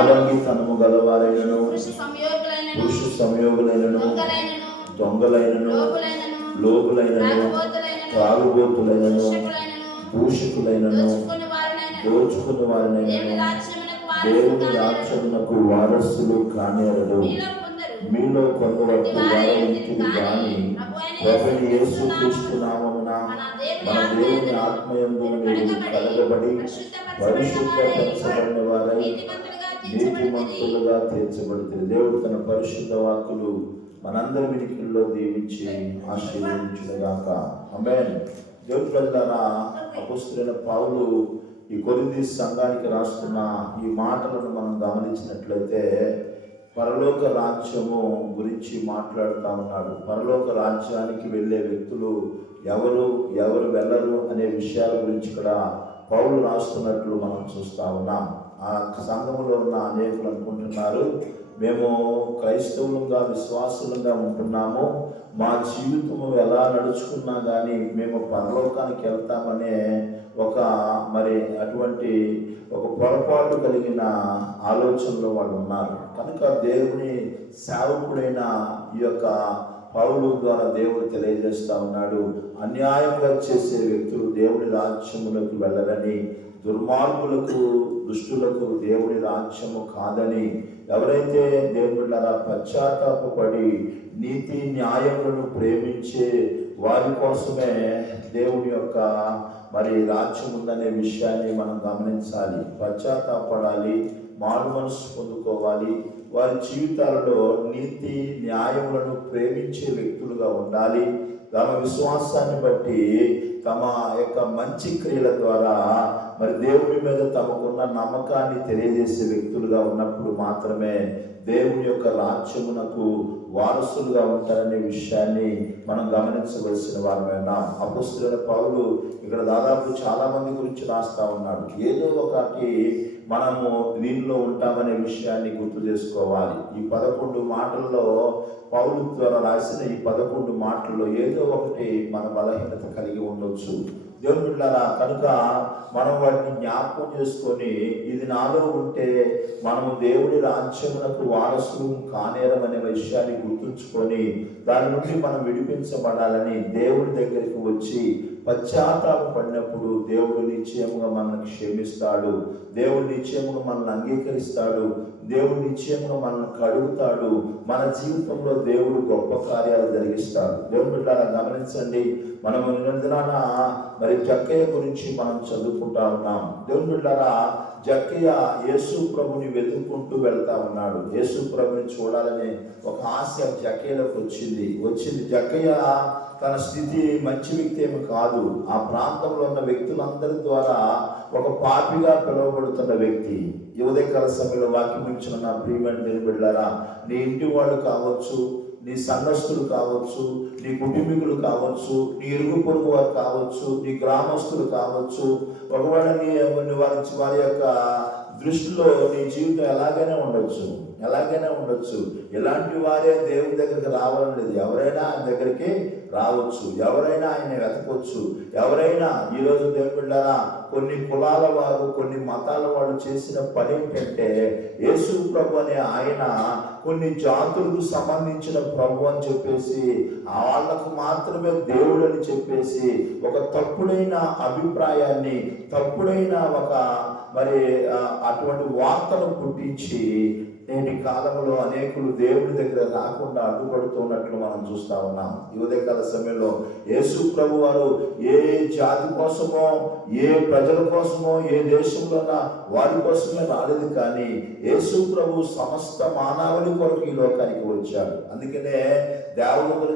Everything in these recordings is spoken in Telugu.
మాడంగితనము గలవారైనను, పురుష సంయోగులైనను, దొంగలైనను, లోకులైనను, త్రాగుబోతులైనను, దూషకులైనను, దోచుకుని వారినైనను దేవుని రాజ్యమునకు వారసులు కానేరడు. మీలో కొందరు వారికి గాని ప్రభువైన యేసుక్రీస్తు నామమున మన దేవుని ఆత్మయందు మీరు కలగబడి పరిశుద్ధపరచబడిన వారై నీతిమంతులుగా తీర్చబడుతుంది. దేవుడు తన పరిశుద్ధ వాక్కులు మనందరి వినికిల్లో దీవించి ఆశీర్వదించుగాక. ఆమేన్. దేవుని ప్రజలారా, అపొస్తలుడైన పౌలు ఈ కొరింథీ సంఘానికి రాస్తున్న ఈ మాటలను మనం గమనించినట్లయితే పరలోక రాజ్యము గురించి మాట్లాడుతూ ఉన్నాడు. పరలోక రాజ్యానికి వెళ్ళే వ్యక్తులు ఎవరు వెళ్ళరు అనే విషయాల గురించి కూడా పౌలు రాస్తున్నట్లు మనం చూస్తూ ఉన్నాం. ఆ సంఘములో ఉన్న అనేకులు అనుకుంటున్నారు, మేము క్రైస్తవులుగా విశ్వాసులుగా ఉంటున్నాము, మా జీవితము ఎలా నడుచుకున్నా కానీ మేము పరలోకానికి వెళ్తామనే అటువంటి ఒక పొరపాటు కలిగిన ఆలోచనలో వాళ్ళు ఉన్నారు. కనుక దేవుని సేవకుడైన ఈ యొక్క పౌలు ద్వారా దేవుడు తెలియజేస్తా ఉన్నాడు, అన్యాయంగా చేసే వ్యక్తులు దేవుని రాజ్యములకు వెళ్ళరని, దుర్మార్గులకు దుష్టులకు దేవుని రాజ్యము కాదని, ఎవరైతే దేవుళ్ళరా పశ్చాత్తాపపడి నీతి న్యాయములను ప్రేమించే వారి కోసమే దేవుని యొక్క రాజ్యం ఉందనే విషయాన్ని మనం గమనించాలి. పశ్చాత్తాపడాలి, మారు మనసు పొందుకోవాలి, వారి జీవితాలలో నీతి న్యాయములను ప్రేమించే వ్యక్తులుగా ఉండాలి. తమ విశ్వాసాన్ని బట్టి తమ యొక్క మంచి క్రియల ద్వారా దేవుని మీద తమకున్న నమ్మకాన్ని తెలియజేసే వ్యక్తులుగా ఉన్నప్పుడు మాత్రమే దేవుని యొక్క రాజ్యమునకు వారసులుగా ఉంటారనే విషయాన్ని మనం గమనించవలసిన వారమైనా. అపొస్తలుడైన పౌలు ఇక్కడ దాదాపు చాలా మంది గురించి రాస్తా ఉన్నాడు. ఏదో ఒకటి మనము దీనిలో ఉంటామనే విషయాన్ని గుర్తు చేసుకోవాలి. ఈ 11 మాటల్లో పౌలు ద్వారా రాసిన ఈ 11 మాటల్లో ఏదో ఒకటి మన బలహీనత కలిగి ఉండొచ్చు. దేవుని బిడ్డలారా, కనుక మనం వాటిని జ్ఞాపకం చేసుకొని ఇది నాలో ఉంటే మనము దేవుని రాజ్యమునకు వారసులు కానేరమనే విషయాన్ని గుర్తుంచుకొని దాని నుండి మనం విడిపించబడాలని దేవుడి దగ్గరికి వచ్చి పశ్చాత్తాపడినప్పుడు దేవుడు నిశ్చయముగా మనల్ని క్షమిస్తాడు, దేవుడు నిశ్చయముగా మనల్ని అంగీకరిస్తాడు, దేవుడు నిశ్చయముగా మనల్ని కడుగుతాడు, మన జీవితంలో దేవుడు గొప్ప కార్యాలు జరిగిస్తాడు. దేవుని బిడ్డలారా, గమనించండి, మనము నిరంతరాన జక్కయ్య గురించి మనం చదువుకుంటా ఉన్నాం. దేవుని బిడ్డలారా, జక్కయ్య యేసు ప్రభుని వెతుక్కుంటూ వెళ్తా ఉన్నాడు. యేసు ప్రభుని చూడాలనే ఒక ఆశ జక్కయ్యలోకి వచ్చింది. జక్కయ్య తన స్థితి మంచి వ్యక్తి ఏమి కాదు. ఆ ప్రాంతంలో ఉన్న వ్యక్తులందరి ద్వారా ఒక పాపిగా పిలువబడుతున్న వ్యక్తి. ఈ ఉదయకాల సమయంలో వాక్యం ఇచ్చిన నా ప్రియమైన బిడ్డలారా, నీ ఇంటి వాళ్ళు కావచ్చు, నీ సంఘస్థులు కావచ్చు, నీ కుటుంబీకులు కావచ్చు, నీ ఇరుగు పొరుగు వారు కావచ్చు, నీ గ్రామస్తులు కావచ్చు, ఒకవేళ వారి యొక్క దృష్టిలో నీ జీవితం ఎలాగైనా ఉండొచ్చు. ఎలాంటి వారే దేవుని దగ్గరికి రావాలని లేదు. ఎవరైనా ఆయన దగ్గరికి రావచ్చు, ఎవరైనా ఆయన వెతకొచ్చు. ఎవరైనా ఈరోజు దేవుని బిడ్డలారా, కొన్ని కులాల వారు, కొన్ని మతాల వాళ్ళు చేసిన పని ఏంటంటే, యేసు ప్రభు అనే ఆయన కొన్ని జాతులకు సంబంధించిన ప్రభు అని చెప్పేసి వాళ్ళకు మాత్రమే దేవుడు అని చెప్పేసి ఒక తప్పుడైన అభిప్రాయాన్ని, తప్పుడైన ఒక అటువంటి వార్తను పుట్టించి నేటి కాలంలో అనేకులు దేవుడి దగ్గర రాకుండా అడ్డుపడుతున్నట్లు మనం చూస్తా ఉన్నాం. ఈ ఉదయకాల సమయంలో యేసు ప్రభు వారు ఏ జాతి కోసమో, ఏ ప్రజల కోసమో, ఏ దేశంలో వారి కోసమే రాలేదు, కానీ యేసు ప్రభు సమస్త మానవుని కొరకు ఈ లోకానికి వచ్చాడు. అందుకనే దేవదూతలు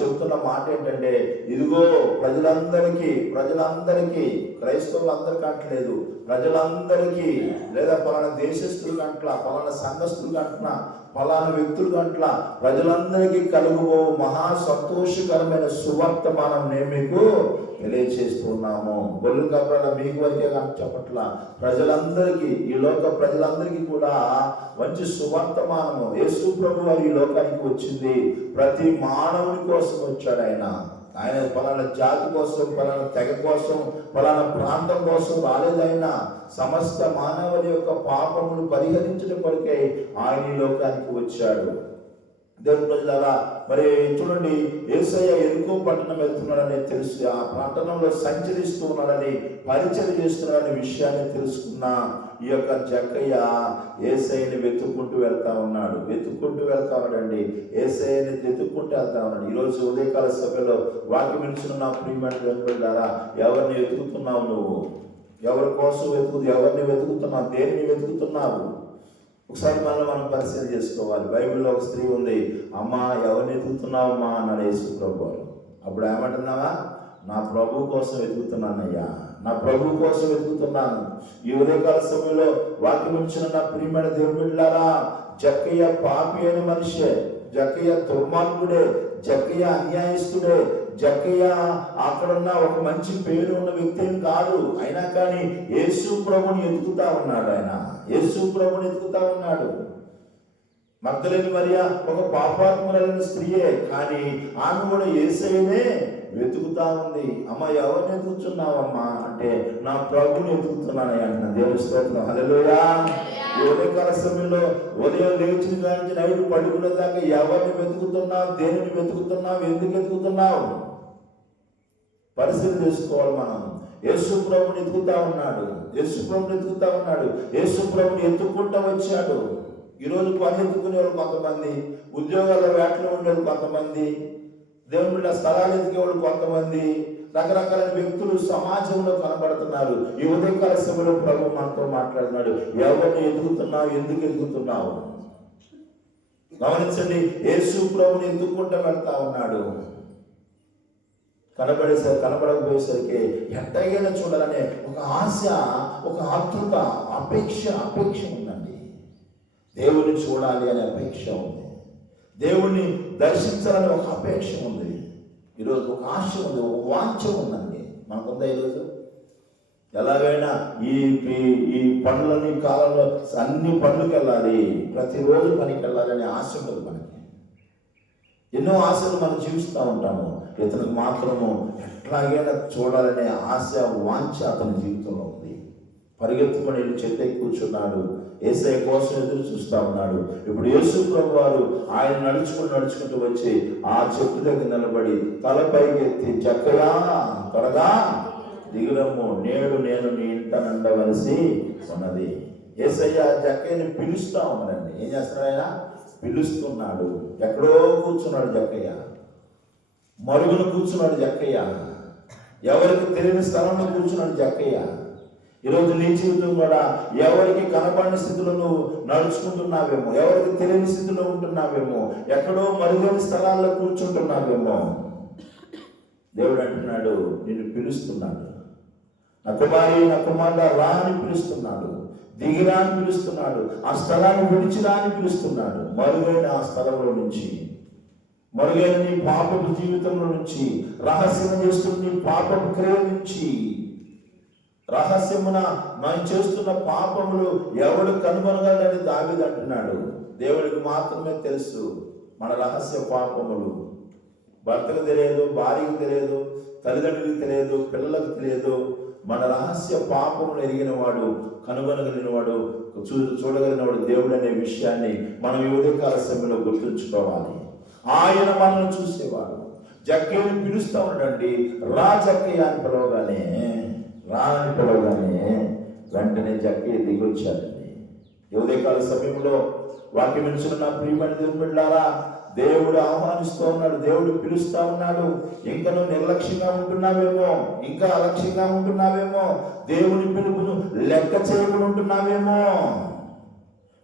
చెబుతున్న మాట ఏంటంటే, ఇదిగో ప్రజలందరికీ క్రైస్తవులందరికీ అంటలేదు, ప్రజలందరికీ, లేదా పలానా దేశస్తులు అంట్లా, పలానా సంఘస్థులు అంటున్నా, పలానా వ్యక్తులు అంట్లా, ప్రజలందరికీ కలుగుబో మహా సంతోషకరమైన సువర్తమానం నేను మీకు తెలియజేస్తున్నాము. బొల్లు కబరాల మీకు వరకే కానీ చెప్పట్లా, ప్రజలందరికీ, ఈ లోక ప్రజలందరికీ కూడా మంచి సువర్తమానము. యేసు ప్రభు వారు ఈ లోకానికి వచ్చింది ప్రతి మానవుని కోసం వచ్చాడు. ఆయన ఆయన ఫలానా జాతి కోసం, ఫలానా తెగ కోసం, ఫలానా ప్రాంతం కోసం రాలేదు. ఆయన సమస్త మానవుల యొక్క పాపములు పరిహరించడం కొరకే ఆయన ఈ లోకానికి వచ్చాడు. దేవుని ప్రజలారా, మరి చూడండి, యేసయ్య ఎరుకో పట్టణం వెళ్తున్నాడని తెలిసి ఆ పట్టణంలో సంచరిస్తూ ఉన్నాడని, పరిచయం చేస్తున్నాడనే విషయాన్ని తెలుసుకున్న ఈ యొక్క జక్కయ్య యేసయ్యని వెతుక్కుంటూ వెళ్తా ఉన్నాడు. యేసయ్యని వెతుక్కుంటూ వెళ్తా ఉన్నాడు. ఈరోజు ఉదయకాల సభలో వాక్యం వినిచిన నా ప్రియమైన దేవుని ప్రజలారా, ఎవరిని వెతుకుతున్నావు? నువ్వు ఎవరి కోసం ఎవరిని వెతుకుతున్నావు? దేనిని వెతుకుతున్నావు? ఒకసారి మనం పరిశీలన చేసుకోవాలి. బైబిల్లో ఒక స్త్రీ ఉంది, అమ్మా ఎవరిని వెతుకుతున్నావమ్మా అన్నాడు యేసు ప్రభు. అప్పుడు ఏమంటున్నావా? నా ప్రభు కోసం వెతుకుతున్నానయ్యా, నా ప్రభు కోసం వెతుకుతున్నాను. ఈ ఉదయకాల సమయంలో వాక్యం ఇచ్చిన నా ప్రియమైన దేవుని బిడ్డలారా, జక్కయ్య పాపి అయిన మనిషే, జక్కయ్య దుర్మార్గుడే, జక్కయ్య అన్యాయస్తుడే, జక్కయ్య అక్కడున్న ఒక మంచి పేరు ఉన్న వ్యక్తి ఏం కాదు. అయినా కానీ యేసు ప్రభుని ఎదుగుతా ఉన్నాడు. యేసు ప్రభుని ఎదుగుతా ఉన్నాడు. మగ్దలేని మరియ ఒక పాపాత్మురైన స్త్రీయే, కానీ ఆమె కూడా యేసయ్యనే వెతుకుతా ఉంది. అమ్మ ఎవరిని వెతుకుతున్నావమ్మా అంటే, నా ప్రభుని వెతుకుతున్నానయ్యా అంటున్నా. దేవుని స్తోత్రం, హల్లెలూయా. ఉదయకాల సమయంలో ఉదయం లేచిన కానీ నైట్ పడుకునే దాకా ఎవరిని వెతుకుతున్నావు? దేనిని వెతుకుతున్నావు? ఎందుకు వెతుకుతున్నావు? పరిశీలన చేసుకోవాలి మనం. యేసు ప్రభుని ఎత్తుకుతా ఉన్నాడు. యేసు ప్రభుని ఎత్తుకుంటూ వచ్చాడు. ఈరోజు పని ఎత్తుకునే వాళ్ళు కొంతమంది, ఉద్యోగాల వేటలో ఉండేవాళ్ళు కొంతమంది, దేవుళ్ళ స్థలాలు ఎదిగేవాళ్ళు కొంతమంది, రకరకాల వ్యక్తులు సమాజంలో కనబడుతున్నారు. ఈ ఉదయకాల సమయంలో ప్రభు మనతో మాట్లాడుతున్నాడు. ఎవరిని ఎదుగుతున్నావు? ఎందుకు ఎదుగుతున్నావు? గమనించండి, యేసు ప్రభుని ఎత్తుకుంటూ వెళ్తా ఉన్నాడు. కనబడకపోయేసరికి ఎట్టగైనా చూడాలనే ఒక ఆశ, ఒక ఆతృత, అపేక్ష ఉందండి. దేవుణ్ణి చూడాలి అనే అపేక్ష ఉంది. దేవుణ్ణి దర్శించాలని ఒక అపేక్ష ఉంది. ఈరోజు ఒక ఆశ ఉంది, ఒక వాంఛ ఉందండి. మనకుందా ఈరోజు? ఎలాగైనా ఈ పనులని కాలంలో అన్ని పనులకు వెళ్ళాలి, ప్రతిరోజు పనికి వెళ్ళాలనే ఆశ ఉంటుంది మనకి. ఎన్నో ఆశలు మనం జీవిస్తూ ఉంటాము. ఇతనికి మాత్రము ఎట్లాగైనా చూడాలనే ఆశ, వాంఛ అతని జీవితంలో ఉంది. పరిగెత్తుకొని వెళ్ళి చెట్టు కూర్చున్నాడు. యేసయ్య కోసం ఎదురు చూస్తూ ఉన్నాడు. ఇప్పుడు యేసు ప్రభు వారు ఆయన నడుచుకుంటూ వచ్చి ఆ చెట్టు దగ్గర నిలబడి తలపైకి ఎత్తి, జక్కయ్యా త్వరగా దిగురమ్ము, నేడు నేను నీ ఇంట నండవలసి ఉన్నది. యేసయ్య జక్కయ్యని పిలుస్తా ఉన్నాడండి. ఏం చేస్తున్నాడు ఆయన? పిలుస్తున్నాడు. ఎక్కడో కూర్చున్నాడు జక్కయ్య, మరుగున కూర్చున్నాడు జక్కయ్య, ఎవరికి తెలియని స్థలంలో కూర్చున్నాడు జక్కయ్య. ఈరోజు నీ జీవితం కూడా ఎవరికి కనపడిన స్థితిలో నువ్వు నడుచుకుంటున్నావేమో, ఎవరికి తెలియని స్థితిలో ఉంటున్నావేమో, ఎక్కడో మరుగైన స్థలాల్లో కూర్చుంటున్నావేమో. దేవుడు అంటున్నాడు, నిన్ను పిలుస్తున్నాడు. నా కుమారి, నా కుమారుడా రా అని పిలుస్తున్నాడు. దిగిరా అని పిలుస్తున్నాడు. ఆ స్థలాన్ని విడిచిరా అని పిలుస్తున్నాడు. మరుగైన ఆ స్థలంలో నుంచి, మరుగైన నీ పాపపు జీవితంలో నుంచి, రహస్యం చేస్తున్న నీ పాపపు క్రియ నుంచి, రహస్యమున మనం చేస్తున్న పాపములు ఎవడు కనుగొనగలని దావీదు అంటున్నాడు. దేవుడికి మాత్రమే తెలుసు మన రహస్య పాపములు. భర్తకు తెలియదు, భార్యకు తెలియదు, తల్లిదండ్రులకు తెలియదు, పిల్లలకు తెలియదు. మన రహస్య పాపములు ఎరిగిన వాడు, కనుగొనగలిగిన వాడు, చూడగలిగిన వాడు దేవుడు అనే విషయాన్ని మనం ఈ ఉదయకాల సమయంలో గుర్తుంచుకోవాలి. ఆయన మనల్ని చూసేవాడు. జక్కయ్యని పిలుస్తూ ఉన్నాడండి. రా జక్కయ్య అని పిలవగానే వెంటనే జక్కయ్య దిగొచ్చాడండి. ఈ ఉదయకాల సమయంలో వాక్యం వినిచిన నా ప్రియమైన దేవుని బిడ్డలారా, దేవుడు ఆహ్వానిస్తూ ఉన్నాడు. దేవుడు పిలుస్తా ఉన్నాడు. ఇంకా నువ్వు నిర్లక్ష్యంగా ఉంటున్నావేమో, ఇంకా అలక్ష్యంగా ఉంటున్నావేమో, దేవుని పిలుపును లెక్క చేయకుండా ఉంటున్నావేమో.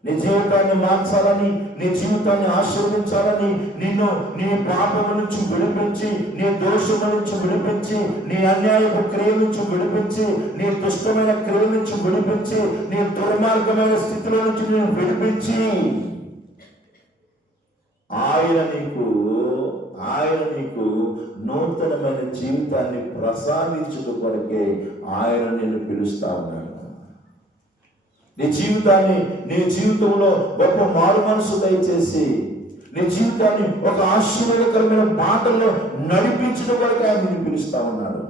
నీ జీవితాన్ని మార్చాలని, నీ జీవితాన్ని ఆశీర్వదించాలని, నిన్ను నీ పాపం నుంచి విడిపించి, నీ దోషముల నుంచి విడిపించి, నీ అన్యాయపు క్రియల నుంచి విడిపించి, నీ దుష్టమైన క్రియల నుంచి విడిపించి, నీ దుర్మార్గమైన స్థితిలో నుంచి నేను విడిపించి, ఆయన నీకు నూతనమైన జీవితాన్ని ప్రసాదించుట కొరకే ఆయన నిన్ను పిలుస్తా ఉన్నాడు. నీ జీవితంలో గొప్ప మారు మనసు దయచేసి నీ జీవితాన్ని ఒక ఆశీర్వాదకరమైన మాటల్లో నడిపించడం వరకు ఆయన నిన్ను పిలుస్తా ఉన్నాడు.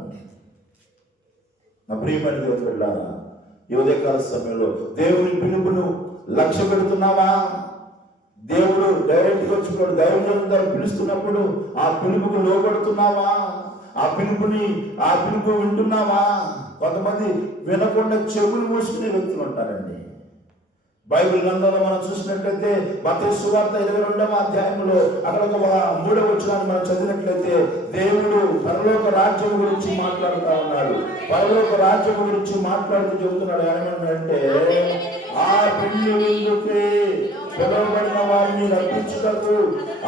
నా ప్రియమైన దేవుని బిడ్డలారా, ఈ ఉదయకాల సమయంలో దేవుని పిలుపును లక్ష్య పెడుతున్నావా? దేవుడు డైరెక్ట్గా వచ్చినప్పుడు దైవజనులు పిలుస్తున్నప్పుడు ఆ పిలుపుకు లోబడుతున్నావా? ఆ పిలుపు వింటున్నావా? కొంతమంది వినకుండా చెవులు మూసుకునే వ్యక్తులు ఉంటారండి. బైబిల్ గ్రంథంలో మనం చూసినట్లయితే మత్తయి సువార్త 22వ అధ్యాయంలో అక్కడ ఒక 3వ వచనాన్ని మనం చదివినట్లయితే దేవుడు పరలోక రాజ్యం గురించి మాట్లాడుతూ ఉన్నాడు. పరలోక రాజ్యం గురించి మాట్లాడుతూ చెబుతున్నాడు. ఏమన్నాడంటే, ఆ పెళ్లి విందుకి పిలువబడిన వారిని రప్పించుటకు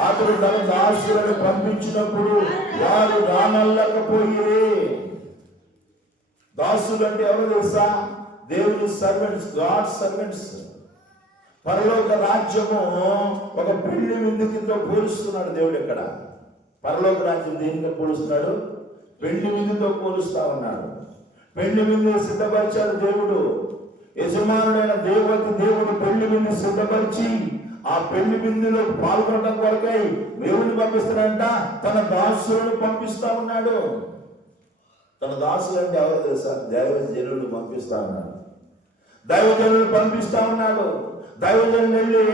అతడు తన దాసులను పంపించినప్పుడు వారు రానల్లకపోయిరే. దాసులు అంటే ఎవరు తెలుసా? దేవుని సర్వెంట్స్, గాడ్ సర్వెంట్స్. పరలోక రాజ్యము ఒక పెళ్లి విందుతో పోలుస్తున్నాడు దేవుడు. ఇక్కడ పరలోక రాజ్యం దేనితో పోలుస్తున్నాడు? పెళ్లి విందుతో పోలుస్తా ఉన్నాడు. పెళ్లి విందు సిద్ధపరిచాడు దేవుడు. యజమానుడైన దేవుడు పెళ్లి విందు సిద్ధపరిచి ఆ పెళ్లి విందులో పాల్గొనడం కొరకై దేవుడిని పంపిస్తాడంట. తన దాసులను పంపిస్తా ఉన్నాడు. తన దాసులు అంటే ఎవరు తెలుసా? దైవజనులు పంపిస్తా ఉన్నాడు. దైవజనులు పంపిస్తా ఉన్నాడు. దైవజనులు వెళ్ళి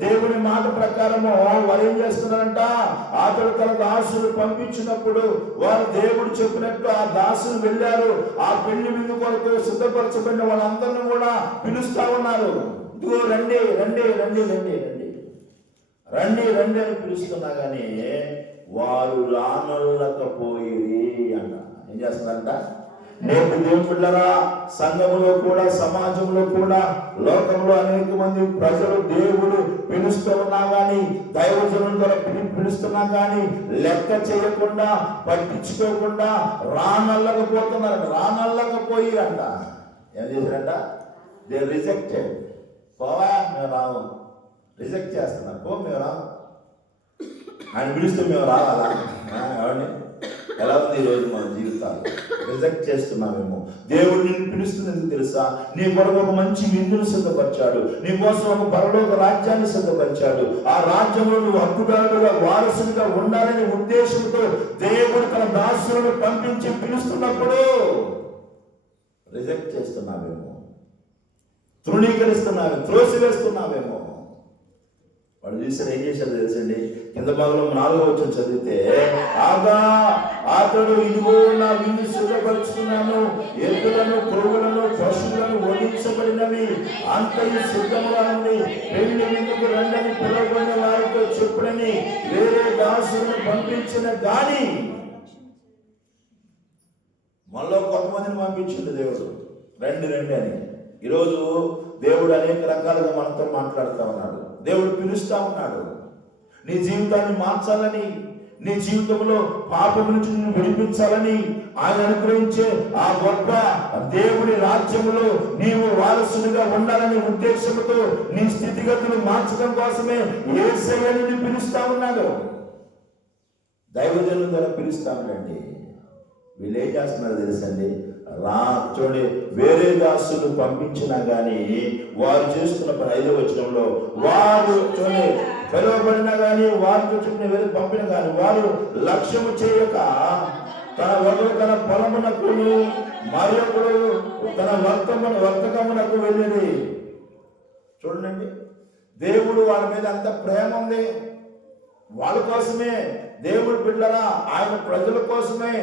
దేవుని మాట ప్రకారము వారు ఏం చేస్తున్నారంట? అతడు తన దాసులు పంపించినప్పుడు వారు దేవుడు చెప్పినట్టు ఆ దాసులు వెళ్ళారు. ఆ పెళ్లి విందు కొరకు సిద్ధపరచబడిన వాళ్ళందరినీ కూడా పిలుస్తా ఉన్నారు. ఇదిగో రండి రండి రండి రండి రండి రండి రండి అని పిలుస్తున్నా కానీ వారు రానల్లకపోయి అంట. ఏం చేస్తున్నారంట? నేటి దేవుని బిడ్డలారా, సంఘములో కూడా, సమాజంలో కూడా, లోకంలో అనేక మంది ప్రజలు దేవుడు పిలుస్తూ ఉన్నా కానీ, దైవజనుల ద్వారా పిలుస్తున్నా కానీ లెక్క చేయకుండా, పట్టించుకోకుండా రానల్లకపోతున్నారంట. రానల్లకపోయి అంట. ఏం చేశారంట? They rejected. పోవా, మేము రాము. రిజెక్ట్ చేస్తున్నారు. పో, మేము రాము. ఆయన పిలుస్తూ మేము రావాలా? ఎవరిని? ఎలా ఉంది ఈరోజు మన జీవితాలు? రిజెక్ట్ చేస్తున్నామేమో. దేవుడు నిన్ను పిలుస్తుంది ఎందుకు తెలుసా? నీ కొరకు ఒక మంచి విందును సిద్ధపరిచాడు. నీ కోసం ఒక పరలోక రాజ్యాన్ని సిద్ధపరిచాడు. ఆ రాజ్యంలో నువ్వు హక్కుదారుడుగా, వారసుడిగా ఉండాలనే ఉద్దేశంతో దేవుడు తన దాసులను పంపించి పిలుస్తున్నప్పుడు రిజెక్ట్ చేస్తున్నామేమో, తృణీకరిస్తున్నామేమో, త్రోసివేస్తున్నామేమో. వాడు చూసారు ఏం చేశారు తెలుసండి? కింద భాగంలో 4వ వచనం చదివితే, ఆగా అతడు ఇదిగో నా విందు సిద్ధపరుచుకున్నాను, ఎద్దులను, క్రొవ్వులను, పశువులను వధించబడినవి అంతయు సిద్ధముగా ఉంది, పెళ్లి విందుకు రండని పిలువబడిన వారితో చెప్పుడని వేరే దాసులను పంపించిన గాని మళ్ళీ కొంతమందిని పంపించింది దేవుడు, రండి రండి అని. ఈరోజు దేవుడు అనేక రకాలుగా మనతో మాట్లాడుతూ ఉన్నాడు. దేవుడు పిలుస్తా ఉన్నాడు. నీ జీవితాన్ని మార్చాలని, నీ జీవితంలో పాపం నుంచి నిన్ను విడిపించాలని ఆయన అనుగ్రహించే ఆ గొప్ప దేవుడి రాజ్యములో నీవు వారసునిగా ఉండాలనే ఉద్దేశంతో నీ స్థితిగతులు మార్చడం కోసమే యేసయ్య నిన్ను పిలుస్తా ఉన్నాడు. దైవజనుల ద్వారా పిలుస్తామండి. వీళ్ళు ఏం చేస్తున్నారు తెలుసండి? చూడండి, వేరే దాసులు పంపించినా కానీ వారు చేస్తున్న పని 5వ వచనంలో, వారు చూడండి పిలువబడినా కానీ వారితో చెప్పిన వేరే పంపిన కానీ వారు లక్ష్యము చేయక ఒకరు తన పొలమునకు మరొకడు తన వర్తకమునకు వెళ్ళింది. చూడండి, దేవుడు వాళ్ళ మీద అంత ప్రేమ ఉంది. వాళ్ళ కోసమే దేవుడు బిడ్డరా, ఆయన ప్రజల కోసమే,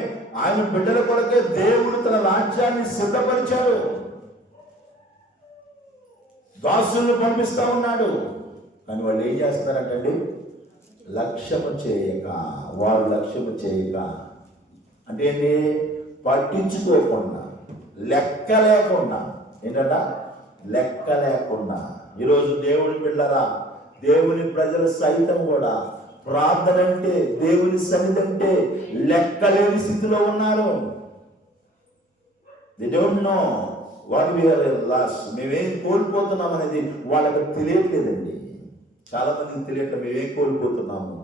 ఆయన బిడ్డల కొరకే దేవుడు తన రాజ్యాన్ని సిద్ధపరిచాడు. దాసులను పంపిస్తా ఉన్నాడు. కానీ వాళ్ళు ఏం చేస్తున్నారంటండి? లక్ష్యము చేయక, వారు లక్ష్యము చేయక అంటే ఏంటి? పట్టించుకోకుండా, లెక్క లేకుండా. ఏంటంట? లెక్క లేకుండా. ఈరోజు దేవుని బిడ్డరా, దేవుని ప్రజలు సైతం కూడా ప్రార్థన అంటే, దేవుని సన్నిధి అంటే లెక్కలేని స్థితిలో ఉన్నారు. They don't know what we are loss. మేమేం కోల్పోతున్నాం అనేది వాళ్ళకి తెలియట్లేదండి. చాలా మందికి తెలియట్లేదు మేమేం కోల్పోతున్నాము.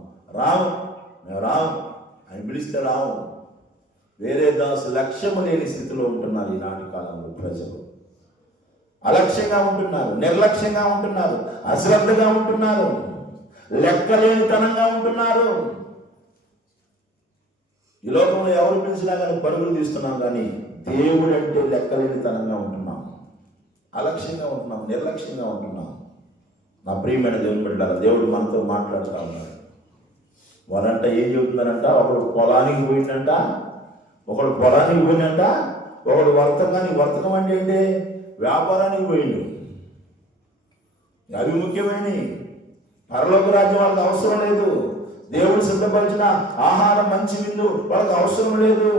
మేము రాము ఆయన పిలిస్తే రాము. వేరే దాసు లక్ష్యము లేని స్థితిలో ఉంటున్నారు ఈనాటి కాలంలో ప్రజలు. అలక్ష్యంగా ఉంటున్నారు, నిర్లక్ష్యంగా ఉంటున్నారు, అశ్రద్ధగా ఉంటున్నారు. లెక్కలేనితనంగా ఉంటున్నారు. ఈ లోకంలో ఎవరు పిలిచినా కానీ పరుగులు తీస్తున్నాం, కానీ దేవుడు అంటే లెక్కలేనితనంగా ఉంటున్నాం, అలక్ష్యంగా ఉంటున్నాం, నిర్లక్ష్యంగా ఉంటున్నాం. నా ప్రియమైన దేవుని బిడ్డలారా, దేవుడు మనతో మాట్లాడుతూ ఉన్నాడు. వారంట ఏం చెబుతున్నారంట, ఒకడు పొలానికి పోయిందంట, ఒకడు పొలానికి పోయినంట, ఒకడు వర్తకం అంటే ఏంటి, వ్యాపారానికి పోయిండు. అవి ముఖ్యమైనవి. పరలోక రాజ్యం వాళ్ళకి అవసరం లేదు. దేవుడు సిద్ధపరిచిన ఆహారం, మంచి విందు వాళ్ళకి అవసరం లేదు.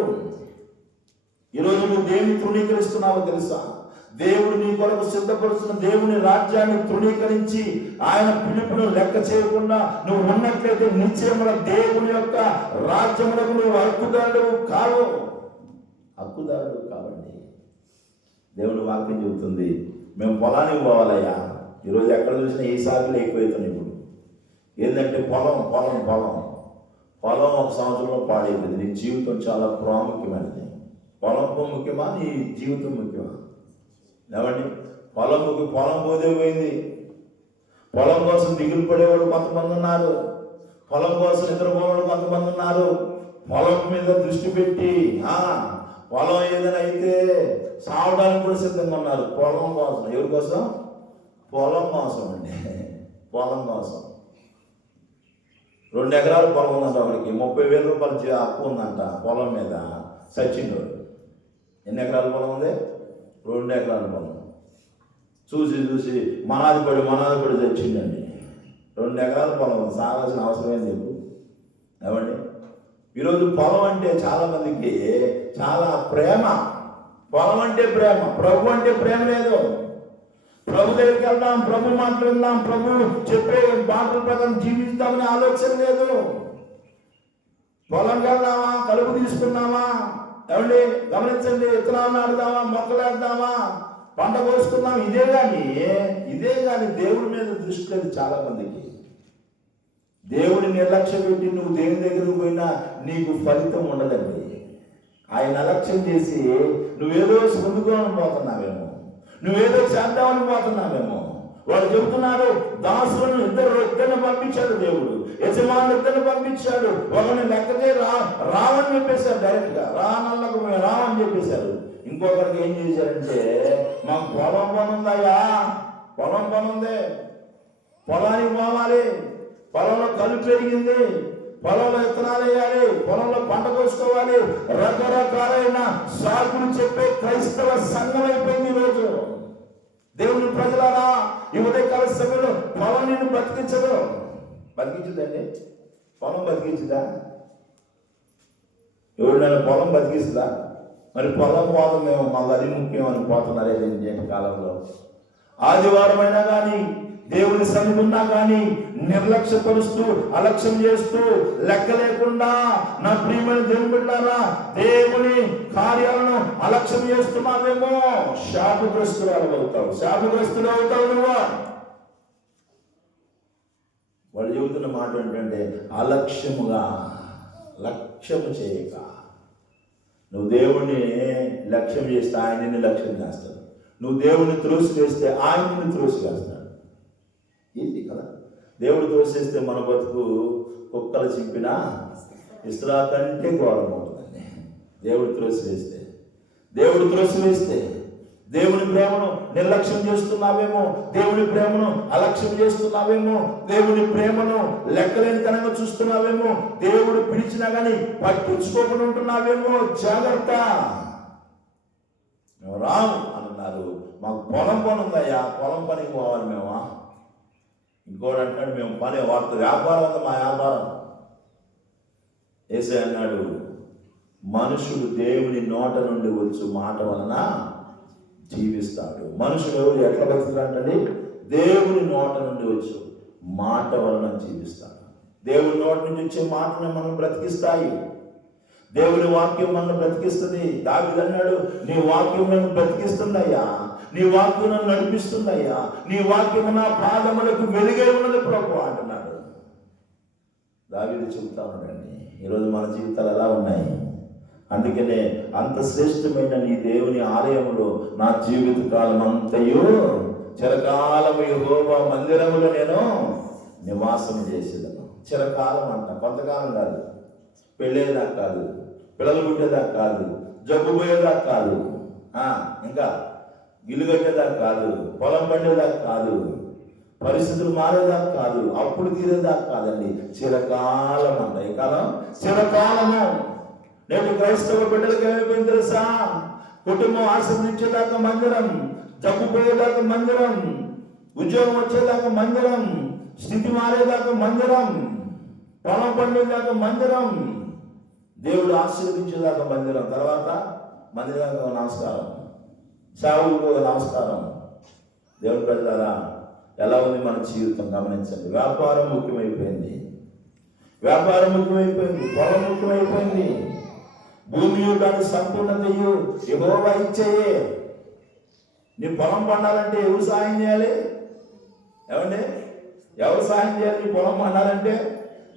ఈరోజు నువ్వు దేన్ని తృణీకరిస్తున్నావో తెలుసా? దేవుడు నీ కొరకు సిద్ధపరుస్తున్న దేవుని రాజ్యాన్ని తృణీకరించి ఆయన పిలుపును లెక్క చేయకుండా నువ్వు ఉన్నట్లయితే నిశ్చయముగా దేవుని యొక్క రాజ్యములకు నువ్వు హక్కుదారుడు కావండి. దేవుని వాక్యం చెబుతుంది, మేము పొలానికి పోవాలయ్యా. ఈరోజు ఎక్కడ చూసినా ఈ సాగులు ఎక్కువైతున్నాయి. ఇప్పుడు ఏంటంటే పొలం ఒక సంవత్సరంలో పాడైపోయింది. నీ జీవితం చాలా ప్రాముఖ్యమైనది. పొలం ముఖ్యమా, నీ జీవితం ముఖ్యమా? ఏమండి, పొలం పోతే పోయింది. పొలం కోసం దిగులు పడేవాళ్ళు కొంతమంది ఉన్నారు, పొలం కోసం నిద్రపోయేవాళ్ళు కొంతమంది ఉన్నారు. పొలం మీద దృష్టి పెట్టి పొలం ఏదైనా అయితే సావడానికి కూడా సిద్ధంగా ఉన్నారు. పొలం కోసం. ఎవరి కోసం? పొలం కోసం అండి. పొలం కోసం 2 ఎకరాల పొలం ఉందంట. వాడికి 30,000 రూపాయలు అప్పు ఉందంట పొలం మీద. సచిన్ ఎన్ని ఎకరాల పొలం ఉంది? 2 ఎకరాల పొలం. చూసి మనాది పడి చచ్చిందండి. 2 ఎకరాల పొలం ఉంది. సాగాల్సిన అవసరం ఏం లేదు. ఏమండి, ఈరోజు పొలం అంటే చాలా మందికి చాలా ప్రేమ. పొలం అంటే ప్రేమ. ప్రభు అంటే ప్రేమ లేదు. ప్రభు దగ్గరికి వెళ్దాం, ప్రభు మాటలు విందాం, ప్రభు చెప్పే మాటల ప్రకారం జీవిస్తామని ఆలోచన లేదు. పొలం వెళ్దామా, కలుపు తీసుకున్నామా, ఏమండి గమనించండి, విత్తనాలు నాటుదామా, మొక్కలు వేద్దామా, పంట కోసుకుందాం, ఇదే కానీ దేవుడి మీద దృష్టి లేదు చాలా మందికి. దేవుని నిర్లక్ష్యం పెట్టి నువ్వు దేవుని దగ్గరకు పోయినా నీకు ఫలితం ఉండదండి. ఆయన అలక్ష్యం చేసి నువ్వేదో పొందుకోవాలని పోతున్నావేమో, నువ్వేదో చేద్దామని పోతున్నావేమో. వాళ్ళు చెబుతున్నారు, దాసులను ఇద్దరిని పంపించాడు దేవుడు, యజమానులు 2 పంపించాడు. ఒకరిని లెక్కకే రావని చెప్పేశారు, డైరెక్ట్గా రానల్లకు రావని చెప్పేశారు. ఇంకొకరికి ఏం చేశారంటే, మాకు పొలం పనుందయ్యా, పొలం పనుంది, పొలానికి పోవాలి, పొలంలో కలుపు పెరిగింది, పొలంలో విత్తనాలు వేయాలి, పొలంలో పంట కోసుకోవాలి, రకరకాలైన సాకులు చెప్పే క్రైస్తవ సంఘం అయిపోయింది ఈరోజు. దేవుని ప్రజలారా, ఈ ఉదయకాల సమయంలో పొలం నిన్ను బతికించదండి. పొలం బతికించుదా? ఎవరినైనా పొలం బతికిస్తుందా? మరి పొలం పోతాం మేము, మాకు అది ముఖ్యం అని పోతున్నారే నేటి కాలంలో. ఆదివారం అయినా కానీ, దేవుని సన్నిధి ఉన్నా కానీ నిర్లక్ష్యపరుస్తూ, అలక్ష్యం చేస్తూ, లెక్క లేకుండా నా ప్రియమైన దేవుని బిడ్డలారా, దేవుని కార్యాలను అలక్ష్యం చేస్తున్నావేమో, శాపగ్రస్తులు అవుతావు నువ్వు. వాళ్ళు చెబుతున్న మాట ఏంటంటే, లక్ష్యము చేయక. నువ్వు దేవుణ్ణి లక్ష్యం చేస్తే ఆయన నిన్ను లక్ష్యం చేస్తాడు. నువ్వు దేవుణ్ణి త్రోసివేస్తే ఆయన నిన్ను త్రోసివేస్తాడు. ఏంటి కదా, దేవుడు త్రోసేస్తే మన బతుకు కుక్కలు చింపినా ఇస్రా కంటే ఘోరం అవుతుందండి. దేవుడు త్రోసివేస్తే దేవుని ప్రేమను నిర్లక్ష్యం చేస్తున్నావేమో, దేవుని ప్రేమను అలక్ష్యం చేస్తున్నావేమో, దేవుని ప్రేమను లెక్కలేనితనంగా చూస్తున్నావేమో, దేవుడు పిలిచినా కానీ పట్టించుకోకుండా ఉంటున్నావేమో. జాగ్రత్త. మేము రాము అన్నారు, మాకు పొలం పని ఉందయ్యా, పొలం పనికి పోవాలి మేమా. ఇంకోటి అంటాడు, మేము వ్యాపారం ఉంది, మా వ్యాపారం. యేసయ్య అన్నాడు, మనుషుడు దేవుని నోట నుండి వచ్చు మాట వలన జీవిస్తాడు. మనుషుడు ఎట్లా బతుకుతాడంటే, దేవుని నోట నుండి వచ్చు మాట వలన జీవిస్తాడు. దేవుని నోట నుంచి వచ్చే మాటలు మనం బ్రతికిస్తాయి. దేవుని వాక్యం మనం బ్రతికిస్తుంది. దావీదు అన్నాడు, నీ వాక్యం నన్ను బ్రతికిస్తుందయ్యా, నీ వాక్యం నన్ను నడిపిస్తుందయ్యా, నీ వాక్యం నా పాదములకు వెలుగై ఉన్నది ప్రభు అంటున్నాడు. దావీదు చెబుతా ఉన్నాడండి. ఈరోజు మన జీవితాలు ఎలా ఉన్నాయి? అందుకనే అంత శ్రేష్టమైన నీ దేవుని ఆలయంలో నా జీవిత కాలం అంతయు చిరకాలము యెహోవా మందిరములో నేను నివాసం చేసేదను. చిరకాలం అంట, కొంతకాలం కాదు, పెళ్ళేదాకా కాదు, పిల్లలు పుట్టేదాకా కాదు, జబ్బు పోయేదాకా కాదు, ఇంకా ఇల్లు కట్టేదాకా కాదు, పొలం పండేదాకా కాదు, పరిస్థితులు మారేదాకా కాదు, అప్పుడు తీరేదాకా కాదండి, చిరకాలం అంట. ఈ కాలం చిరకాలము. నేటి క్రైస్తవ బిడ్డలకు ఏమైపోయింది తెలుసా? కుటుంబం ఆశ్రమించేదాకా మందిరం, జబ్బు పోయేదాకా మందిరం, ఉద్యోగం వచ్చేదాకా మందిరం, స్థితి మారేదాకా మందిరం, పొలం పండేదాకా మందిరం, దేవుడు ఆశీర్వదించేదాకా మందిరం, తర్వాత మందిరానికి నమస్కారం, సేవకు నమస్కారం. దేవుని ప్రజలారా, ఎలా ఉంది మన జీవితం గమనించండి. వ్యాపారం ముఖ్యమైపోయింది, వ్యాపారం ముఖ్యమైపోయింది, పొలం ముఖ్యమైపోయింది. భూమి దాని సంపూర్ణతయు యెహోవా ఇచ్చేయే. నీ పొలం పండాలంటే ఎవరు సాయం చేయాలి? ఏమండి, ఎవరు సాయం చేయాలి? నీ పొలం పండాలంటే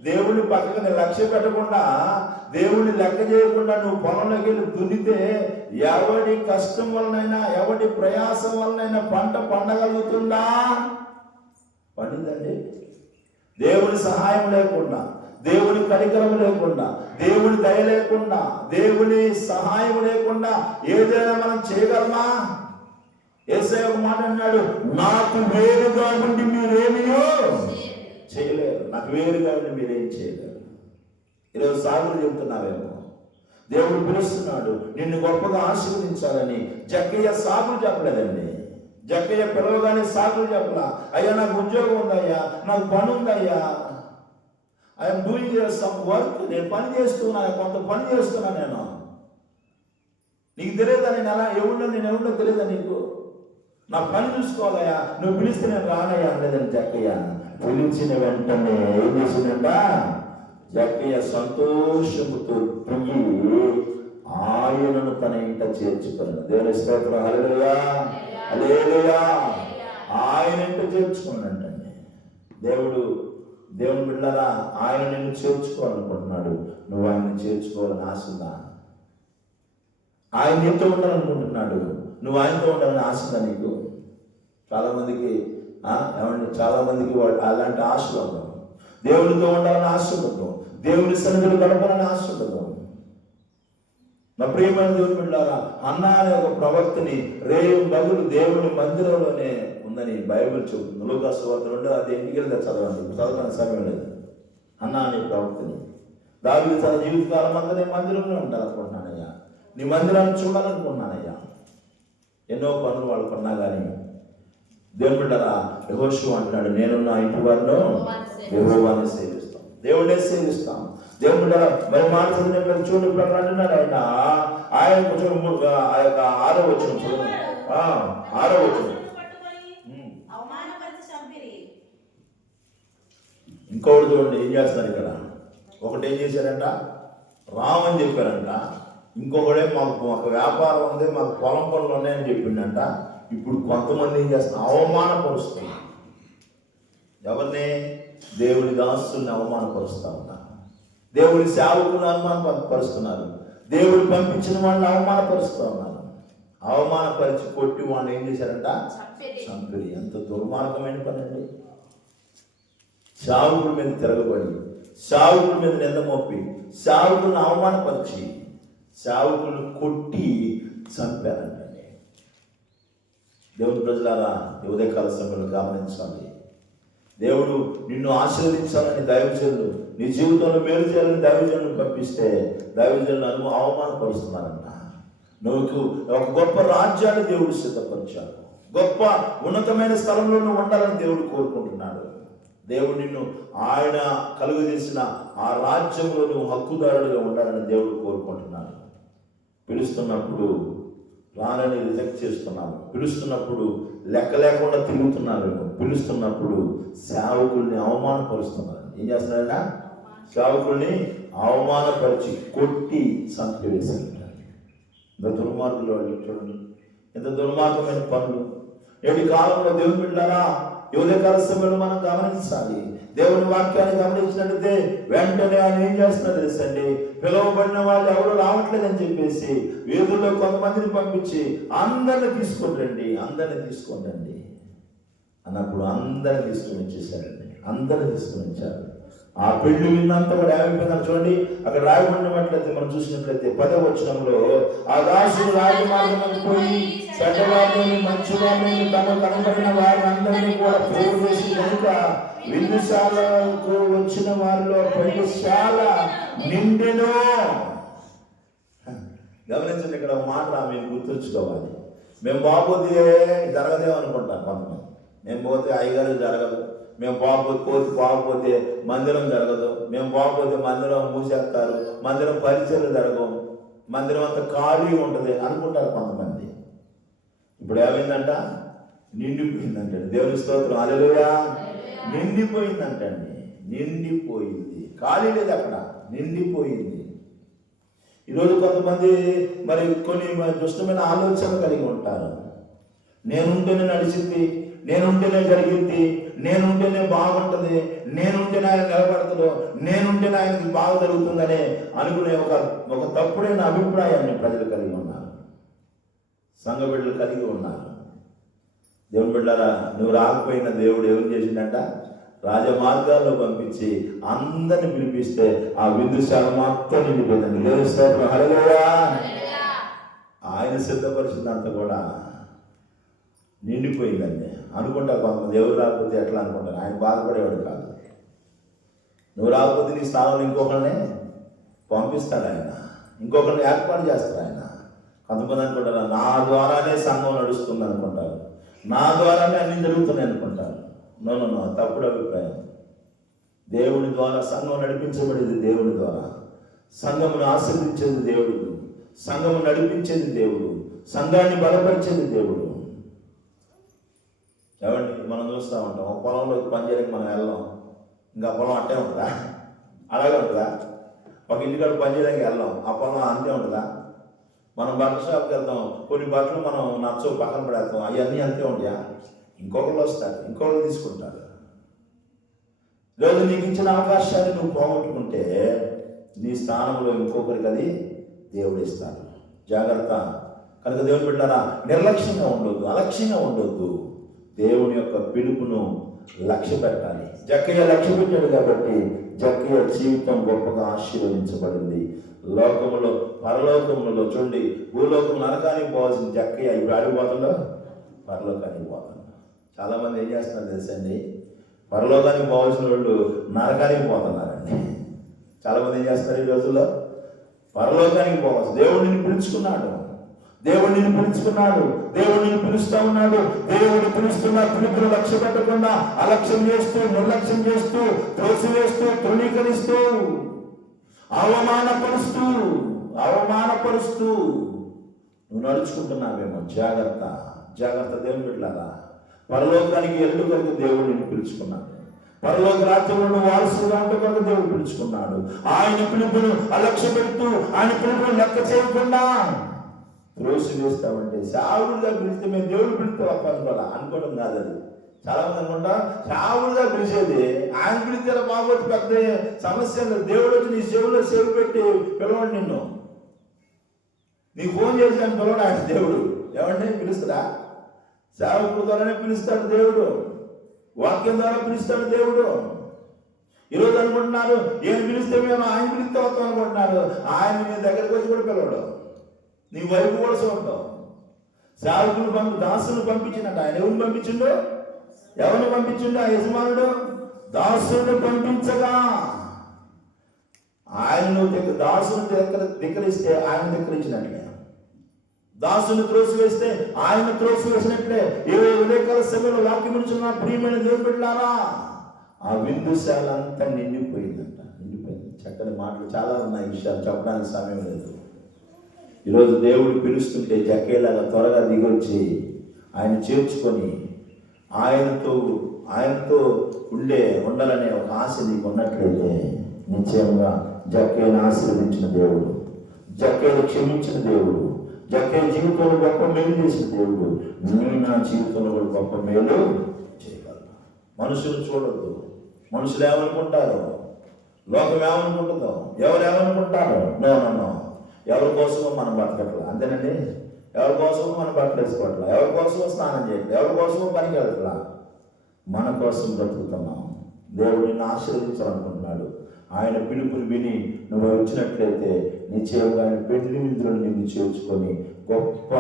దేవుడిని పక్కన లక్ష్య పెట్టకుండా, దేవుడిని లెక్క చేయకుండా నువ్వు పొలంలోకి వెళ్ళి దున్నితే ఎవడి కష్టం వలనైనా, ఎవడి ప్రయాసం వలనైనా పంట పండగలుగుతుందా? పండిందండి. దేవుడి సహాయం లేకుండా, దేవుడి కనికరం లేకుండా, దేవుడి దయ లేకుండా, దేవుడి సహాయం లేకుండా ఏదైనా మనం చేయగలమా? యేసయ్య ఒక మాట అన్నాడు, నాకు వేరుగా ఉండి మీరేమియో చేయలేరు. నాకు వేరుగా ఉండి మీరేం చేయలేరు. ఈరోజు సాగులు చెబుతున్నావేమో, దేవుడు పిలుస్తున్నాడు నిన్ను గొప్పగా ఆశీర్వదించాలని. జక్కయ్య సాగులు చెప్పలేదండి. జక్కయ్య పిలవగానే సాగులు చెప్పలా. అయ్యా నాకు ఉద్యోగం ఉందయ్యా, నాకు పని ఉందయ్యా, ఐఎమ్ డూయింగ్ సమ్ వర్క్, నేను పని చేస్తున్నా, కొంత పని చేస్తున్నా. నేను నీకు తెలియదా? నేను ఎలా ఎవరిలో తెలియదా నీకు? నా పని చూసుకోవాలయ్యా, నువ్వు పిలిస్తే నేను రానయ్యా అనలేదని జక్కయ్య. పిలిచిన వెంటనే ఏం చేసిందంట? జక్కయ్య సంతోషముతో దిగి ఆయనను తన ఇంట చేర్చుకున్నాడు. దేవుని స్తోత్రం, హల్లెలూయా, హల్లెలూయా. ఆయన ఇంట చేర్చుకున్నాడంటండి. దేవుని బిడ్డలారా, ఆయన నిన్ను చేర్చుకోవాలనుకుంటున్నాడు. నువ్వు ఆయన్ని చేర్చుకోవాలని ఆశ ఉందా? ఆయన నీతో ఉండాలనుకుంటున్నాడు. నువ్వు ఆయనతో ఉండాలని ఆశ ఉందా నీకు? చాలామందికి ఏమండి, చాలామందికి అలాంటి ఆశలు ఉండవు. దేవునితో ఉండాలని ఆశ ఉండదు, దేవుని సన్నిధిలో గడపాలని ఆశ ఉండదు. నా ప్రియమైన దేవుని బిడ్డలారా, హన్నా అనే ఒక ప్రవక్తని రేయం బగులు దేవుని మందిరంలోనే ఉందని బైబిల్ చెబుతుంది. లూకా సువార్త 2 అది ఇంటికి వెళ్తే చదవండి, చదవడానికి సమయం లేదు. హన్నా అనే ప్రవక్తని దావీదు తన జీవితకాలం అంతా నేను మందిరంలో ఉండాలనుకుంటున్నానయ్యా, నీ మందిరాన్ని చూడాలనుకుంటున్నానయ్యా. ఎన్నో పనులు వాళ్ళు కొన్నా కానీ దేవుని బిడ్డలారా, యెహోషువ అంటున్నాడు, నేను నా ఇంటి వారిలో యెహోవాని సేవిస్తాం, దేవుడే సేవిస్తాం. దేవుని బిడ్డలారా, మరి మాట చూడండి, ఇప్పుడు అంటున్నాడు ఆయన కొంచెం ఆ యొక్క 6వ వచనం చూడండి, 6వ వచనం. ఇంకొకటి చూడండి ఏం చేస్తున్నారు ఇక్కడ. ఒకటి ఏం చేశారంట, రామని చెప్పారంట. ఇంకొకడే మాకు ఒక వ్యాపారం ఉంది, మాకు పొలం పనులు ఉన్నాయని చెప్పిండంట. ఇప్పుడు కొంతమంది ఏం చేస్తున్నారు, అవమానపరుస్తున్నారు. ఎవరిని? దేవుని దాసుల్ని అవమానపరుస్తూ ఉన్నారు. దేవుని సేవకులను అవమానపరుస్తున్నారు. దేవుడు పంపించిన వాళ్ళని అవమానపరుస్తూ ఉన్నారు. అవమానపరిచి కొట్టి వాళ్ళని ఏం చేశారంట? చంపిరి. ఎంత దుర్మార్గమైన పని అండి. సేవకుల మీద తిరగబడి, సేవకుల మీద నింద మోపి, సేవకులను అవమానపరిచి, సేవకులను కొట్టి చంపారంటండి. దేవుని ప్రజలారా, ఉదయకాల సమయంలో గమనించాలి. దేవుడు నిన్ను ఆశీర్వదించాలని దైవజనులు, నీ జీవితంలో మేలు చేయాలని దైవజనులను పంపిస్తే దైవజనులను అవమానపరుస్తున్నారంట. నువ్వు ఒక గొప్ప రాజ్యాన్ని దేవుడు సిద్ధపరిచాడు. గొప్ప ఉన్నతమైన స్థలంలో నువ్వు ఉండాలని దేవుడు కోరుకుంటున్నాడు. దేవుడు నిన్ను ఆయన కలుగజేసిన ఆ రాజ్యంలో నువ్వు హక్కుదారుడిగా ఉండాలని దేవుడు కోరుకుంటున్నాడు. పిలుస్తున్నప్పుడు రానని రిజెక్ట్ చేస్తున్నాము, పిలుస్తున్నప్పుడు లెక్క లేకుండా తిరుగుతున్నావేమో, పిలుస్తున్నప్పుడు సేవకుల్ని అవమానపరుస్తున్నారు. ఏం చేస్తున్నారన్నా? సేవకుల్ని అవమానపరిచి కొట్టి చంపివేశారు. ఇంత దుర్మార్గులు వాళ్ళు చూడండి, ఇంత దుర్మార్గమైన పనులు. నేటి కాలంలో దేవుని బిడ్డలారా, ఉదయకాల సమయంలో మనం గమనించాలి. దేవుని వాక్యాన్ని గమనించినట్లయితే వెంటనే ఆయన ఏం చేస్తున్నారు తెలుసండి, పిలువబడిన వాళ్ళు ఎవరు రావట్లేదని చెప్పేసి వీధుల్లో కొంతమందిని పంపించి అందరిని తీసుకొని రండి అన్నప్పుడు అందరిని తీసుకొని వచ్చేసారండి. అందరూ తీసుకుని వచ్చారు. ఆ పెళ్లి విన్నంత కూడా ఏమైపోయిందని చూడండి. అక్కడ రాయబడినట్లయితే మనం చూసినట్లయితే 10వ వచనంలో, ఆ దాసుడు రాజమార్గం పోయి చెడ్డవారిని మంచివారిని తమ కనబడిన వారిని అందరినీ కూడా పోగు చేసి కనుక విందుశాలకు వచ్చిన వారిలో పెళ్లిశాల నిండెను. గమనించండి, ఇక్కడ ఒక మాట మీరు గుర్తుంచుకోవాలి. మేము బాగోతే జరగదేమనుకుంటాం కొంతమంది. మేము పోతే అయ్యగారు జరగదు, మేము బాగపోతే మందిరం జరగదు, మేము బాగపోతే మందిరం మూసేస్తారు, మందిరం పరిచయలు జరగవు, మందిరం అంతా ఖాళీ ఉంటుంది అనుకుంటారు కొంతమంది. ఇప్పుడు ఏమైందంట? నిండిపోయిందంటండి. దేవుని స్తోత్రం, హల్లెలూయా. నిండిపోయిందంటండి, నిండిపోయింది. ఖాళీ లేదు అక్కడ, నిండిపోయింది. ఈరోజు కొంతమంది మరి కొన్ని దుష్టమైన ఆలోచనలు కలిగి ఉంటారు. నేనుంటేనే నడిచింది, నేనుంటేనే జరిగింది, నేనుంటేనే బాగుంటుంది, నేనుంటేనే ఆయన నిలబడతాడు, నేనుంటేనే ఆయనకి బాగా జరుగుతుందని అనుకునే ఒక తప్పుడైన అభిప్రాయాన్ని ప్రజలు కలిగి ఉన్నారు, సంఘ బిడ్డలు కలిగి ఉన్నారు. దేవుని బిడ్డలారా, నువ్వు రాకపోయిన దేవుడు ఏం చేసిందంట? రాజమార్గాల్లో పంపించి అందరిని పిలిపిస్తే ఆ విందుశాల మొత్తం నిండిపోయిందండి. దేవుని స్తోత్రం, హల్లెలూయా. ఆయన సిద్ధపరిచిందంతా కూడా నిండిపోయిందండి. అనుకుంటా కొంతమంది, ఎవరు రాకపోతే ఎట్లా అనుకుంటారు. ఆయన బాధపడేవాడు కాదు. నువ్వు రాకపోతే నీ స్థానంలో ఇంకొకరిని పంపిస్తాడు ఆయన, ఇంకొకరిని ఏర్పాటు చేస్తాడు ఆయన. కొంతమంది అనుకుంటారు నా ద్వారానే సంఘం నడుస్తుంది అనుకుంటారు, నా ద్వారానే అన్ని జరుగుతున్నాయి అనుకుంటారు. నో, తప్పుడు అభిప్రాయం. దేవుని ద్వారా సంఘం నడిపించబడేది, దేవుని ద్వారా సంఘమును ఆశీర్వదించేది దేవుడు, సంఘము నడిపించేది దేవుడు, సంఘాన్ని బలపరిచేది దేవుడు. ఏమండి, మనం చూస్తూ ఉంటాం, ఒక పొలంలోకి పని చేయడానికి మనం వెళ్ళాం, ఇంకా పొలం అట్టే ఉంటుందా? అలాగే ఉంటుందా? ఒక ఇంటికాడ పని చేయడానికి వెళ్ళాం, ఆ పొలం అంతే ఉంటుందా? మనం బట్టల షాప్కి వెళ్తాం, కొన్ని బట్టలు మనం నచ్చవు పక్కన పడేస్తాం, అవన్నీ అంతే ఉంటాయా? ఇంకొకరు వస్తారు, ఇంకొకరు తీసుకుంటారు. రోజు నీకు ఇచ్చిన అవకాశాన్ని నువ్వు పోగొట్టుకుంటే నీ స్థానంలో ఇంకొకరికి అది దేవుడు ఇస్తాడు. జాగ్రత్త. కనుక దేవుని బిడ్డలారా, నిర్లక్ష్యంగా ఉండొద్దు, అలక్ష్యంగా ఉండొద్దు. దేవుని యొక్క పిలుపును లక్ష్య పెట్టాలి. జక్కయ్య లక్ష్య పెట్టాడు కాబట్టి జక్కయ్య జీవితం గొప్పగా ఆశీర్వదించబడింది. లోకములో పరలోకములలో చూడండి, భూలోకం నరకానికి పోవాల్సిన జక్కయ్య ఇప్పుడు ఆడిపోతుందో పరలోకానికి పోతుంది. చాలామంది ఏం చేస్తున్నారు తెలుసండి, పరలోకానికి పోవాల్సిన వాళ్ళు నరకానికి పోతున్నారండి. చాలామంది ఏం చేస్తున్నారు ఈ రోజుల్లో? పరలోకానికి పోవచ్చు. దేవుడిని పిలుచుకున్నాడు, దేవుడిని పిలుచుకున్నాడు, దేవుడిని పిలుస్తూ ఉన్నాడు. దేవుడిని పిలుస్తున్న పిలుపును లక్ష్య పెట్టకుండా అలక్ష్యం చేస్తూ, నిర్లక్ష్యం చేస్తూ, త్రోసివేస్తూ, తృణీకరిస్తూ, అవమానపరుస్తూ నువ్వు నడుచుకుంటున్నావేమో. జాగ్రత్త, జాగ్రత్త. దేవుని బిడ్డలారా, పరలోకానికి ఎల్లుకొరకు దేవుడిని పిలుచుకున్నాడు. పరలోక రాజ్యంలో వారసుగా ఉండకుండా దేవుడు పిలుచుకున్నాడు. ఆయన పిలుపును అలక్ష్య పెడుతూ, ఆయన పిలుపును లెక్క చేయకుండా త్రోసి వేస్తామంటే, సావుడుగా పిలిస్తే మేము దేవుడు పిలిస్తే అనుకోవడం కాదు. అది చాలా మంది అనుకుంటా సావుడుగా పిలిచేది, ఆయన పిలిస్తే బాగోదు, పెద్ద సమస్య లేదు. దేవుడు వచ్చి నీ చెవులో చెవి పెట్టి పిలవండి, నిన్ను నీకు ఫోన్ చేసి అని పిలవడు ఆయన దేవుడు. ఏమంటే పిలుస్తాడా? సేవకుల ద్వారానే పిలుస్తాడు దేవుడు, వాక్యం ద్వారా పిలుస్తాడు దేవుడు. ఈరోజు అనుకుంటున్నారు ఏం పిలిస్తే మేము ఆయన పిలిస్తే వస్తాం అనుకుంటున్నారు. ఆయన మీ దగ్గరకు వచ్చి కూడా పిలవడు, నీ వైపు కూడా చూడటం. సేవకులు దాసులు పంపించినట్టు ఆయన ఎవరిని పంపించిండు? ఎవరిని పంపించిండు? ఆ యజమానుడు దాసుని పంపించగా ఆయన దాసుని ధిక్కరిస్తే ఆయన ధిక్కరించినట్లే, దాసుని త్రోసివేస్తే ఆయన త్రోసివేసినట్లే. ఏ ఉదయకాల సమయంలో వాక్యం ఇచ్చిన ప్రియమైన దేవుని బిడ్డలారా, ఆ విందుశాల అంతా నిండిపోయిందంట, నిండిపోయింది. చక్కని మాటలు చాలా ఉన్నాయి, విషయాలు చెప్పడానికి సమయం లేదు. ఈరోజు దేవుడు పిలుస్తుంటే జక్కేలాగా త్వరగా దిగొచ్చి ఆయన చేర్చుకొని ఆయనతో ఉండాలనే ఒక ఆశ నీకు ఉన్నట్లయితే నిశ్చయంగా జక్కేను ఆశీర్వదించిన దేవుడు, జక్కేను క్షమించిన దేవుడు, జక్కే జీవితంలో గొప్ప మేలు చేసిన దేవుడు నా జీవితంలో కూడా గొప్ప మేలు చేయగలరు. మనుషులు చూడొద్దు, మనుషులు ఏమనుకుంటారో, లోకం ఏమనుకుంటుందో, ఎవరు ఏమనుకుంటారో. నో, ఎవరి కోసమో మనం బతకట్లా, అంతేనండి. ఎవరి కోసమో మనం బట్టలు వేసుకోవట్లా, ఎవరి కోసమో స్నానం చేయట్లా, ఎవరి కోసమో పనికి వెళ్ళట్లా, మన కోసం బ్రతుకుతున్నాం. దేవుడు నిన్ను ఆశీర్వదించాలనుకుంటున్నాడు. ఆయన పిలుపుని విని నువ్వు వచ్చినట్లయితే నిశ్చయంగా ఆయన పెళ్లి విందులను నిన్ను చేర్చుకొని గొప్ప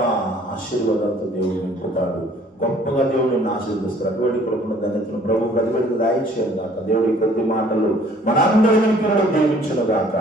ఆశీర్వాదాలతో దేవుడు నింపుతాడు. గొప్పగా దేవుడు నిన్ను ఆశీర్వదిస్తాడు. అటువంటి కొడుకున్న ధన్యతను ప్రభు ప్రతిబడికి దాయించాను గాక. దేవుడి కొద్ది మాటలు మనందరి వెనుకలను దీవించును గాక.